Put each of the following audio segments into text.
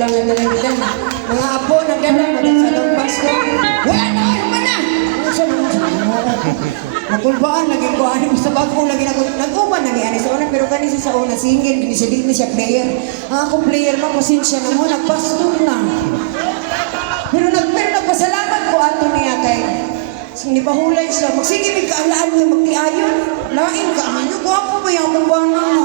magulang nagdala. Mga apo nagdala, sa lumpas ko. Wala na, naman na! Nakulbaan, lagi ko, ano sa bago lagi na ko, nag-uman lagi, ano sa una, pero kanisa sa una, single, hindi siya player. Ako player mo, pasensya na mo, nagpastor na. Pero nagpasalamat ko ato niya kay hindi pa hulay siya. Magsigibig ka, alaan niya, magtiayon. Lain ka, ano, guwapo ba yung akong bana mo?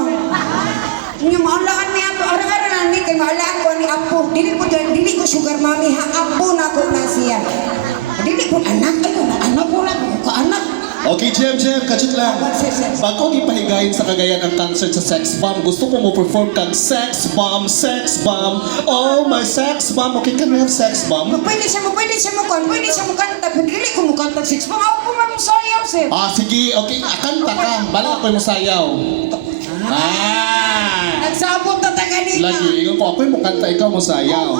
Yung maalaan niya ito, arang-arang na hindi kayo maalaan ko ni Apo. Dili ko sugar mami, ha, Apo na ko na siya. Dili ko anak, ayun, anak ko lang, ka-anak. Okay, Jem, kachut lang. Bago ipahigayin sa Cagayan ang concert sa Sex Bomb, gusto ko mo perform kang Sex Bomb. Oh, my Sex Bomb. Okay, can we have Sex Bomb? Pwede siya mo kanta. Pagkili ko mo kanta Sex Bomb. Ako man mo sayaw, sir. Sige, okay, kanta ka. Bala ako yung masayaw. Nagsabot na taga nila. Lagi, ako'y mukanta, ikaw mo sayaw.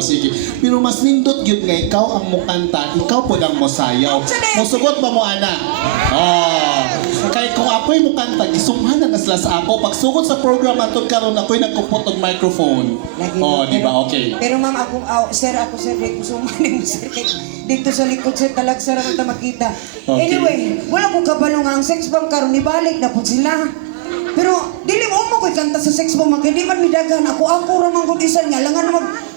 Sige. Pero mas nindot yun nga, ikaw ang mukanta, ikaw po lang mo sayaw. Musugot ba mo, anak? Kaya kung ako'y mukanta, gisumhan na sila sa ako. Pag sugot sa program atod karon ako'y nagkupot ng microphone. Di ba? Okay. Pero ma'am, sir, dito sumanin mo, sir. Dito sa likod, sir, talag sir, ang makita. Anyway, wala ko kabalo nga ang Sex Bomb karon ibalik na po sila. Pero dili mo ko'y kanta sa Sex Bomb, kaya di man midagan ako raman ko isan nga langan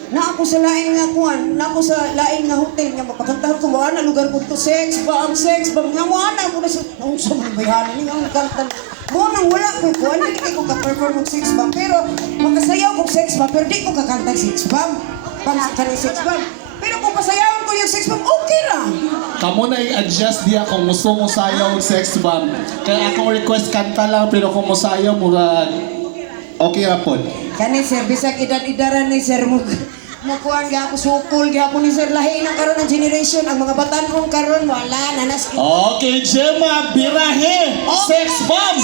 na ako sa laing nga kuan, na ako sa laing nga hotel nga mapakantahan ko mo ana lugar ko to Sex Bomb nga mo ana ko na sa unsa man bayan ni ang kanta mo nang wala ko kuan dili ko ka-perform og Sex Bomb pero makasayaw ko Sex Bomb pero di ko kakanta Sex Bomb pang Sex Bomb. Pero kung pasayawan ko yung Sex Bomb, okay lang. Kamu na i-adjust diya kung gusto mo sayaw ng Sex Bomb. Kaya akong request kanta lang, pero kung mo sayaw, murag okay ra po. Kani sir, bisag edad-idaran ni sir mo. Mukuhan nga ako, sukol nga ako ni sir. Lahi ng karon ng generation. Ang mga batanon karon wala, nanas. Okay, Gemma, birahe! Sex Bomb!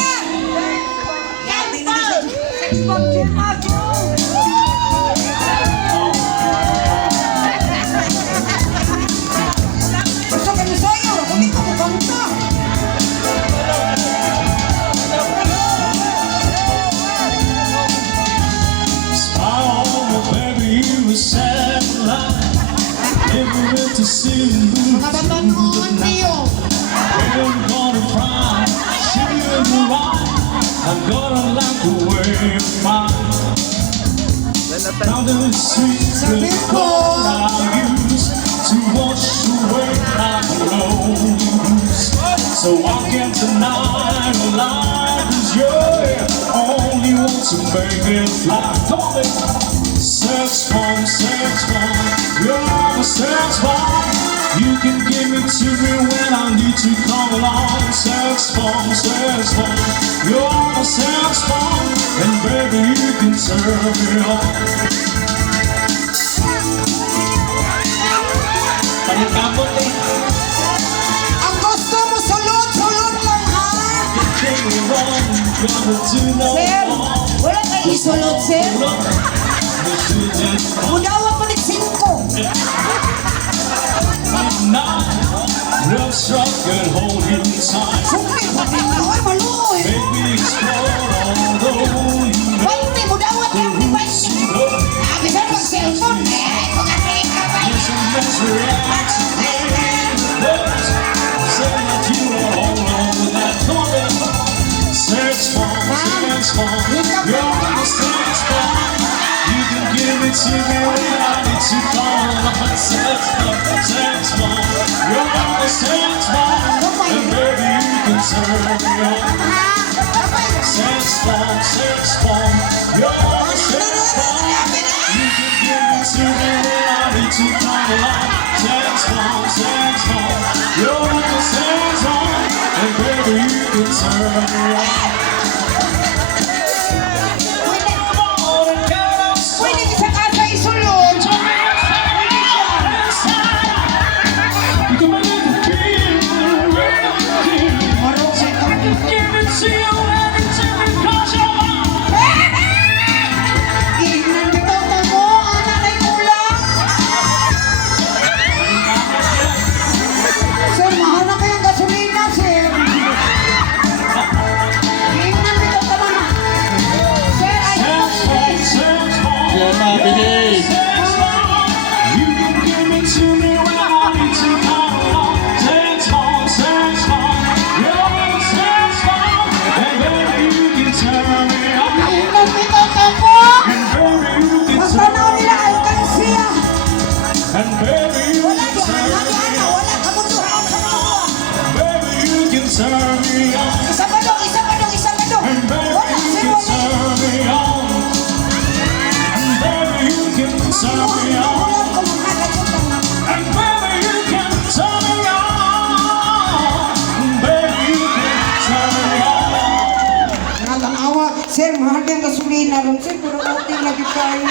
Sex Bomb, Gemma, go! To see mga batanon niyo. I'm gonna cry, see you in the light. I'm gonna like the way you smile. Down the streets with the cold I use to wash away my clothes. So I can't deny the light is you're only want to make it fly. Come on, baby. Sex Bomb, you're the Sex Bomb. You can give it to me when I need to come along. Sex Bomb, you're the Sex Bomb, and baby you can turn me on. Ang gusto mo sulod lang ha. Sir, wala kayo isulod sir. Mudawa pa ni 5. Love struck and hold you tight. Sukli pa din mo, ay maluoy. Baby, it's cold, although you know. Pwede mo daw at yung device. Abi sir, mag-cellphone. Ay, pag-atay ka ba? Listen, let's react to words. Say that you are all over that corner. Sex Bomb, you're the Sex Bomb. You can give it to me when I need to call on. Sex Bomb, you're the Sex Bomb, and baby you can turn me on. Sex Bomb, you're the Sex Bomb. You can give it to me when I need to call on. Sex Bomb, you're the Sex Bomb, and baby you can turn me on. Pwede ka sa kasa isulod. Sir, mahal na kayong gasolina, sir. turn me on. Isa pa dong, isa pa dong, isa pa dong. And baby, Wala, you sir, can wala. turn me on. And baby, you can turn me on. Wala ko makakatutan na. And baby, you can turn me on. And baby, you can turn me on. Nakakaawa. Sir, mahal din gasolina ron. Sir, pero okay lagi kayo.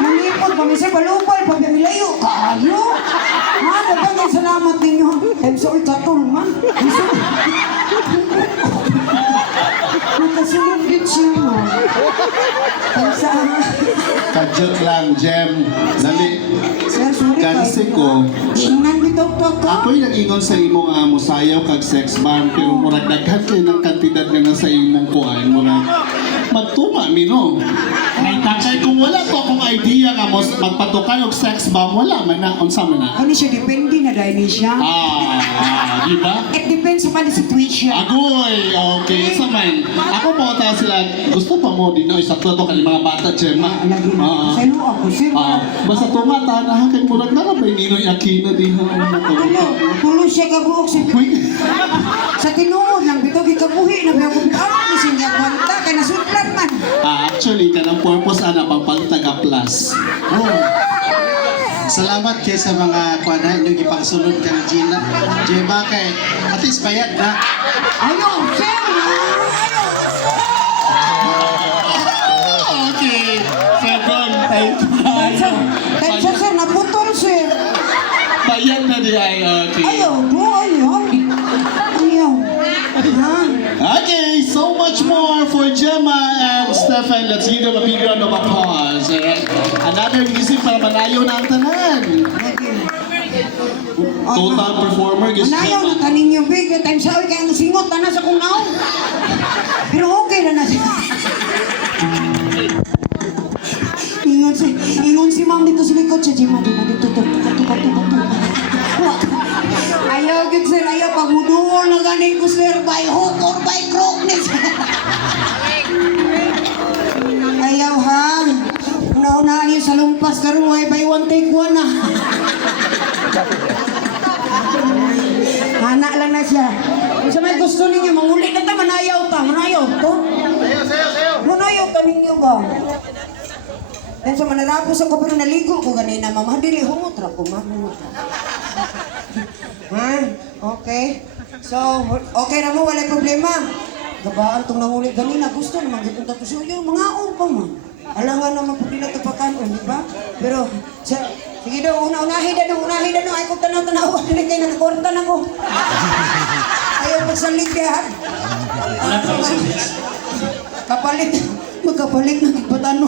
Nalipot pa, sir, balupal, pagkamilayo. Kayo? Ha, dagang salamat ninyo. I'm sorry, katol, man. I'm sorry. Nakasunod din siya, man. Sa... Kadyot lang, Jem. Dali. Sir, sorry. Gansi ko. Ingnan bitaw to ka. Ako'y nag-ingon sa imo nga mosayaw kag sex bomb pero murag daghan kay ng kantidad nga nasa imong kuan murag magtuma mi no. Kay kung wala to akong idea nga magpatukan og sex bomb wala man na unsa man na. Ano siya, depende na dahil ni siya. Di ba? It depends sa the situation. Agoy, okay, sa man. Ako mo ta sila gusto pa mo din no isakto to kay mga bata Gemma. Lagi na. Sa ilo ako, sir. Basta tumata na kay murag na ba ninoy akina diha. Tulo siya kabuok sa sa tinuod lang bitaw gikabuhi na biya kung ni siya kwanta kay nasudlan man. Actually, kanang purpose ana pagpagtaga plus. Salamat kay sa mga kuana nyo gipangsulod kang Gina. Jeba kay at least bayad na. Ayo, sir. Ayo. Okay, Sebron, thank you. Tensa sir, naputol sir. Bayad na di ay, okay. Ayo, ayo. Ayo. Ha? Okay, so much more for Gemma and Stefan. Let's give them a big round of applause. Alright? Another music para manayo na ang tanan. Total performer, gusto Anayaw na tanin yung big time sa kaya ang singot na nasa kung naon. Pero okay na siya. Ingon si ma'am dito sa likod siya, Jima, dito. Ayaw, good sir, ayaw, pag muduol na ganin ko sir, by hook or by crook ni sir. Ayaw ha, una-unahan niyo sa lumpas karon way by one take one na. Anak lang na siya. Kung sa may gusto ninyo, mangulit na ta, manayaw to. Manayaw ta ninyo ba? Then sa manarapos ako pero naligo ko ganina, mama, dili humot ra ko, humot ra. Ha? Okay. So, okay na mo, wala problema. Gabaan tong nangulit ganina, gusto naman gipunta to siya, yung mga pa man. Alangan naman po nila tupakan, di ba? Pero, sige daw, unahin na, ay kong tanaw-tanaw, dili kayo nakakorta na ko. Ayaw magsalig ya. Magkapalit na, ipatano.